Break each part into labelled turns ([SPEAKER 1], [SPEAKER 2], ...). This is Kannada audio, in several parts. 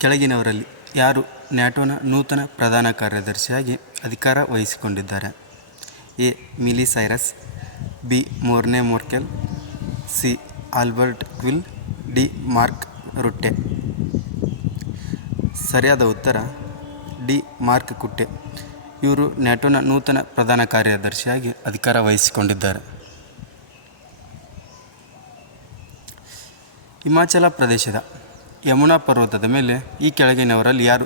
[SPEAKER 1] ಕೆಳಗಿನವರಲ್ಲಿ ಯಾರು ನ್ಯಾಟೋನ ನೂತನ ಪ್ರಧಾನ ಕಾರ್ಯದರ್ಶಿಯಾಗಿ ಅಧಿಕಾರ ವಹಿಸಿಕೊಂಡಿದ್ದಾರೆ? A. Miley Cyrus B. Morne Morkel, C. Albert Quill, D. Mark Rutte. ಸರಿಯಾದ ಉತ್ತರ, ಡಿ. ಮಾರ್ಕ್ ಕುಟ್ಟೆ. ಇವರು ನ್ಯಾಟೋನ ನೂತನ ಪ್ರಧಾನ ಕಾರ್ಯದರ್ಶಿಯಾಗಿ ಅಧಿಕಾರ ವಹಿಸಿಕೊಂಡಿದ್ದಾರೆ. ಹಿಮಾಚಲ ಪ್ರದೇಶದ ಯಮುನಾ ಪರ್ವತದ ಮೇಲೆ ಈ ಕೆಳಗಿನವರಲ್ಲಿ ಯಾರು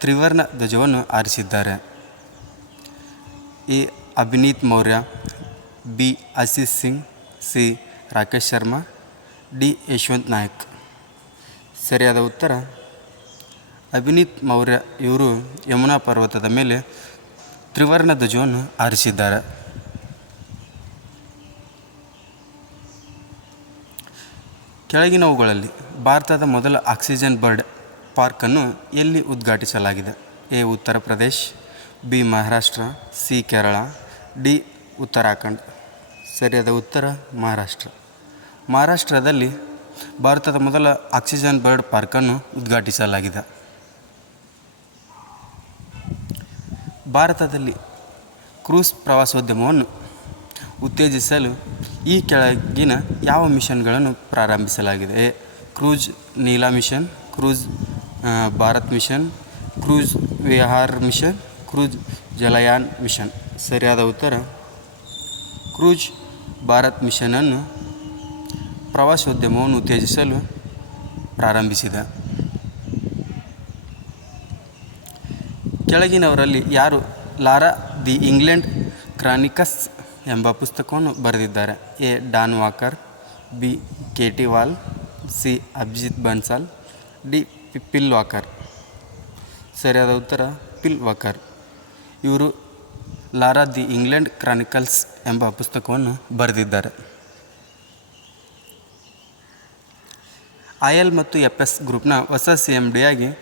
[SPEAKER 1] ತ್ರಿವರ್ಣ ಧ್ವಜವನ್ನು ಆರಿಸಿದ್ದಾರೆ A. Abhineet Maurya, B. Ashish Singh, C. Rakesh Sharma, D. Yashwant Nayak. ಸರಿಯಾದ ಉತ್ತರ? ಅಭಿನೀತ್ ಮೌರ್ಯ ಇವರು ಯಮುನಾ ಪರ್ವತದ ಮೇಲೆ ತ್ರಿವರ್ಣ ಧ್ವಜವನ್ನು ಆರಿಸಿದ್ದಾರೆ ಕೆಳಗಿನವುಗಳಲ್ಲಿ ಭಾರತದ ಮೊದಲ ಆಕ್ಸಿಜನ್ ಬರ್ಡ್ ಪಾರ್ಕನ್ನು ಎಲ್ಲಿ ಉದ್ಘಾಟಿಸಲಾಗಿದೆ? A. Uttar Pradesh, B. Maharashtra, C. Kerala, D. Uttarakhand. ಸರಿಯಾದ ಉತ್ತರ, ಮಹಾರಾಷ್ಟ್ರ. ಮಹಾರಾಷ್ಟ್ರದಲ್ಲಿ ಭಾರತದ ಮೊದಲ ಆಕ್ಸಿಜನ್ ಬರ್ಡ್ ಪಾರ್ಕನ್ನು ಉದ್ಘಾಟಿಸಲಾಗಿದೆ. ಭಾರತದಲ್ಲಿ ಕ್ರೂಸ್ ಪ್ರವಾಸೋದ್ಯಮವನ್ನು ಉತ್ತೇಜಿಸಲು ಈ ಕೆಳಗಿನ ಯಾವ ಮಿಷನ್ಗಳನ್ನು ಪ್ರಾರಂಭಿಸಲಾಗಿದೆ? Cruise Neela mission, cruise Bharat mission, cruise Vihar mission, cruise Jalyan mission. ಸರಿಯಾದ ಉತ್ತರ? ಕ್ರೂಜ್ ಭಾರತ್ ಮಿಷನನ್ನು ಪ್ರವಾಸೋದ್ಯಮವನ್ನು ಉತ್ತೇಜಿಸಲು ಪ್ರಾರಂಭಿಸಿದ. ಕೆಳಗಿನವರಲ್ಲಿ ಯಾರು? ಲಾರಾ ದಿ ಇಂಗ್ಲೆಂಡ್ ಕ್ರಾನಿಕಸ್ ಎಂಬ ಪುಸ್ತಕವನ್ನು ಬರೆದಿದ್ದಾರೆ. A. Don Walker B. K T Wall, C. Abhijit Bansal, D. Phil Walker. ಸರಿಯಾದ ಉತ್ತರ, ಪಿಲ್ ವಾಕರ್. ಇವರು ಲಾರಾ ದಿ ಇಂಗ್ಲೆಂಡ್ ಕ್ರಾನಿಕಲ್ಸ್ ಎಂಬ ಪುಸ್ತಕವನ್ನು ಬರೆದಿದ್ದಾರೆ. ಐ ಎಲ್ ಮತ್ತು ಎಫ್ ಎಸ್ ಗ್ರೂಪ್ನ ಹೊಸ ಸಿ ಎಂ ಡಿಯಾಗಿ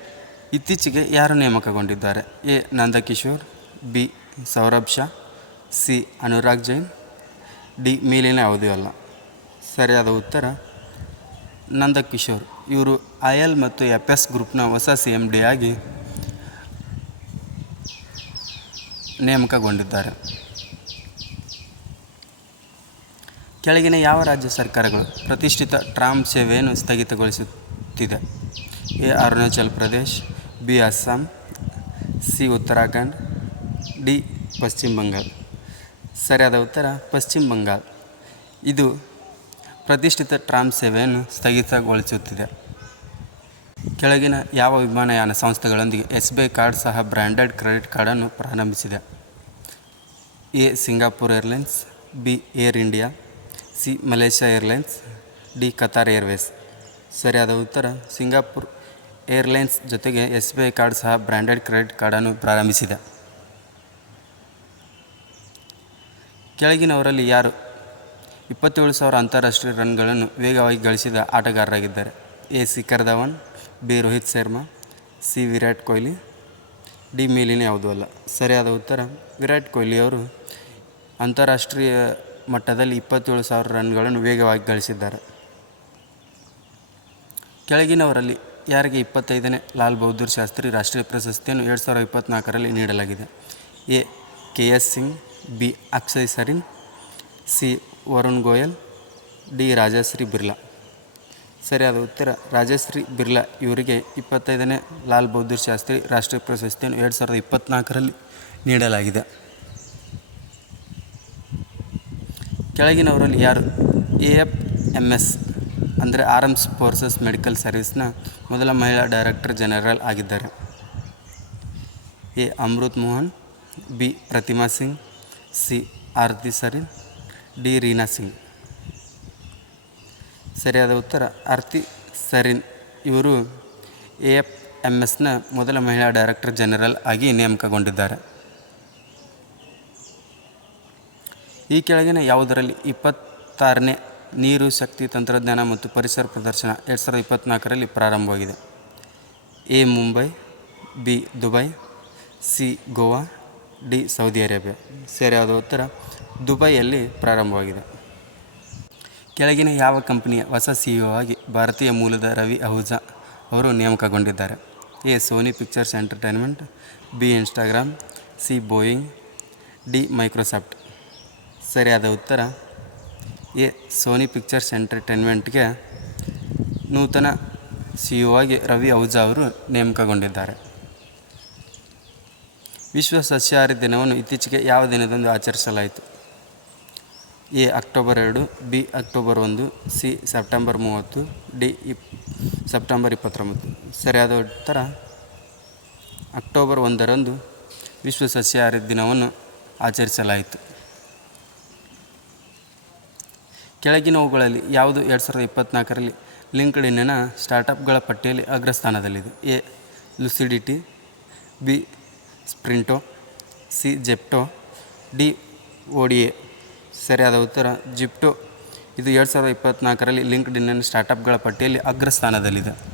[SPEAKER 1] ಇತ್ತೀಚೆಗೆ ಯಾರು ನೇಮಕಗೊಂಡಿದ್ದಾರೆ? A. Nandakishore, B. Saurabh Shah C Anurag Jain, D ಮೇಲಿನ ಯಾವುದೂ ಅಲ್ಲ. ಸರಿಯಾದ ಉತ್ತರ, ನಂದಕಿಶೋರ್. ಇವರು ಐ ಎಲ್ ಮತ್ತು ಎಫ್ ಎಸ್ ಗ್ರೂಪ್ನ ಹೊಸ ಸಿ ಎಂ ಡಿ ಆಗಿ ನೇಮಕಗೊಂಡಿದ್ದಾರೆ. ಕೆಳಗಿನ ಯಾವ ರಾಜ್ಯ ಸರ್ಕಾರಗಳು ಪ್ರತಿಷ್ಠಿತ ಟ್ರಾಮ್ ಸೇವೆಯನ್ನು ಸ್ಥಗಿತಗೊಳಿಸುತ್ತಿದೆ? A. Arunachal Pradesh, B. Assam, C. Uttarakhand, D. Paschima Bangala. ಸರಿಯಾದ ಉತ್ತರ ಪಶ್ಚಿಮ ಬಂಗಾಳ. ಇದು ಪ್ರತಿಷ್ಠಿತ ಟ್ರಾಮ್ ಸೇವೆಯನ್ನು ಸ್ಥಗಿತಗೊಳಿಸುತ್ತಿದೆ. ಕೆಳಗಿನ ಯಾವ ವಿಮಾನಯಾನ ಸಂಸ್ಥೆಗಳೊಂದಿಗೆ ಎಸ್ ಬಿ ಐ ಕಾರ್ಡ್ ಸಹ ಬ್ರ್ಯಾಂಡೆಡ್ ಕ್ರೆಡಿಟ್ ಕಾರ್ಡನ್ನು ಪ್ರಾರಂಭಿಸಿದೆ. A Singapore Airlines, B Air India, C Malaysia Airlines, D Qatar Airways. ಸರಿಯಾದ ಉತ್ತರ ಸಿಂಗಾಪುರ್ ಏರ್ಲೈನ್ಸ್ ಜೊತೆಗೆ ಎಸ್ ಬಿ ಐ ಕಾರ್ಡ್ ಸಹ ಬ್ರ್ಯಾಂಡೆಡ್ ಕ್ರೆಡಿಟ್ ಕಾರ್ಡನ್ನು ಪ್ರಾರಂಭಿಸಿದೆ. ಕೆಳಗಿನವರಲ್ಲಿ ಯಾರು? ಇಪ್ಪತ್ತೇಳು ಸಾವಿರ ಅಂತಾರಾಷ್ಟ್ರೀಯ ರನ್ಗಳನ್ನು ವೇಗವಾಗಿ ಗಳಿಸಿದ ಆಟಗಾರರಾಗಿದ್ದಾರೆ. A Shikhar Dhawan B Rohit Sharma, C Virat Kohli, D ಮೇಲಿನ ಯಾವುದೂ ಅಲ್ಲ. ಸರಿಯಾದ ಉತ್ತರ, ವಿರಾಟ್ ಕೊಹ್ಲಿ ಅವರು ಅಂತಾರಾಷ್ಟ್ರೀಯ ಮಟ್ಟದಲ್ಲಿ ಇಪ್ಪತ್ತೇಳು ಸಾವಿರ ರನ್ಗಳನ್ನು ವೇಗವಾಗಿ ಗಳಿಸಿದ್ದಾರೆ. ಕೆಳಗಿನವರಲ್ಲಿ ಯಾರಿಗೆ ಇಪ್ಪತ್ತೈದನೇ ಲಾಲ್ ಬಹದ್ದೂರ್ ಶಾಸ್ತ್ರಿ ರಾಷ್ಟ್ರೀಯ ಪ್ರಶಸ್ತಿಯನ್ನು ಎರಡು ಸಾವಿರದ ಇಪ್ಪತ್ತ್ನಾಲ್ಕರಲ್ಲಿ ನೀಡಲಾಗಿದೆ? A K S Singh B Akshay Sarin, C Varun Goyal, D Rajashree Birla. ಸರಿ ಅದು ಉತ್ತರ, ರಾಜಶ್ರೀ ಬಿರ್ಲಾ ಇವರಿಗೆ ಇಪ್ಪತ್ತೈದನೇ ಲಾಲ್ ಬಹದ್ದೂರ್ ಶಾಸ್ತ್ರಿ ರಾಷ್ಟ್ರೀಯ ಪ್ರಶಸ್ತಿಯನ್ನು ಎರಡು ಸಾವಿರದ ಇಪ್ಪತ್ತ್ನಾಲ್ಕರಲ್ಲಿ ನೀಡಲಾಗಿದೆ. ಕೆಳಗಿನವರಲ್ಲಿ ಯಾರು? ಎ ಎಫ್ ಎಂ ಎಸ್, ಅಂದರೆ ಆರ್ಮ್ಸ್ ಫೋರ್ಸಸ್ ಮೆಡಿಕಲ್ ಸರ್ವಿಸ್ನ ಮೊದಲ ಮಹಿಳಾ ಡೈರೆಕ್ಟರ್ ಜನರಲ್ ಆಗಿದ್ದಾರೆ. A Amrit Mohan, B Pratima Singh C Aarti Sarin, D Reena Singh. ಸರಿಯಾದ ಉತ್ತರ, ಆರ್ತಿ ಸರಿನ್. ಇವರು ಎ ಎಫ್ ಎಂ ಎಸ್ನ ಮೊದಲ ಮಹಿಳಾ ಡೈರೆಕ್ಟರ್ ಜನರಲ್ ಆಗಿ ನೇಮಕಗೊಂಡಿದ್ದಾರೆ. ಈ ಕೆಳಗಿನ ಯಾವುದರಲ್ಲಿ ಇಪ್ಪತ್ತಾರನೇ ನೀರು ಶಕ್ತಿ ತಂತ್ರಜ್ಞಾನ ಮತ್ತು ಪರಿಸರ ಪ್ರದರ್ಶನ ಎರಡು ಸಾವಿರದ ಇಪ್ಪತ್ತ್ನಾಲ್ಕರಲ್ಲಿ ಪ್ರಾರಂಭವಾಗಿದೆ? A Mumbai, B Dubai, C Goa D, Saudi Arabia ಸರಿಯಾದ ಉತ್ತರ ದುಬೈಯಲ್ಲಿ ಪ್ರಾರಂಭವಾಗಿದೆ. ಕೆಳಗಿನ ಯಾವ ಕಂಪನಿಯ ಹೊಸ ಸಿ ಇ ಆಗಿ ಭಾರತೀಯ ಮೂಲದ ರವಿ ಅಹುಜಾ ಅವರು ನೇಮಕಗೊಂಡಿದ್ದಾರೆ. A, Sony Pictures Entertainment, B, Instagram, C, Boeing, D, Microsoft. ಸರಿಯಾದ ಉತ್ತರ ಎ, ಸೋನಿ ಪಿಕ್ಚರ್ಸ್ ಎಂಟರ್ಟೈನ್ಮೆಂಟ್ಗೆ ನೂತನ ಸಿ ಇ ಆಗಿ ರವಿ ಅಹುಜಾ ಅವರು ನೇಮಕಗೊಂಡಿದ್ದಾರೆ. ವಿಶ್ವ ಸಸ್ಯಾಹಾರಿ ದಿನವನ್ನು ಇತ್ತೀಚೆಗೆ ಯಾವ ದಿನದಂದು ಆಚರಿಸಲಾಯಿತು? ಎ. ಅಕ್ಟೋಬರ್ ಎರಡು, ಬಿ. ಅಕ್ಟೋಬರ್ ಒಂದು, ಸಿ. ಸೆಪ್ಟೆಂಬರ್ ಮೂವತ್ತು, ಡಿ. ಇಪ್, ಸೆಪ್ಟೆಂಬರ್ ಇಪ್ಪತ್ತೊಂಬತ್ತು. ಸರಿಯಾದ ಉತ್ತರ? ಅಕ್ಟೋಬರ್ ಒಂದರಂದು ವಿಶ್ವ ಸಸ್ಯಾಹಾರಿ ದಿನವನ್ನು ಆಚರಿಸಲಾಯಿತು ಕೆಳಗಿನವುಗಳಲ್ಲಿ ಯಾವುದು ಎರಡು ಸಾವಿರದ ಇಪ್ಪತ್ತ್ನಾಲ್ಕರಲ್ಲಿ ಲಿಂಕ್ಡ್ಇನ್ನಿನ ಸ್ಟಾರ್ಟಪ್ಗಳ ಪಟ್ಟಿಯಲ್ಲಿ ಅಗ್ರಸ್ಥಾನದಲ್ಲಿದೆ? A. Lucidity, B. Sprinto, C Zepto, D A ಸರಿಯಾದ ಉತ್ತರ, ಜಿಪ್ಟೋ. ಇದು ಎರಡು ಸಾವಿರದ ಇಪ್ಪತ್ತ್ನಾಲ್ಕರಲ್ಲಿ ಲಿಂಕ್ಡ್ಇನ್ನಿನ ಸ್ಟಾರ್ಟಪ್ಗಳ ಪಟ್ಟಿಯಲ್ಲಿ ಅಗ್ರಸ್ಥಾನದಲ್ಲಿದೆ.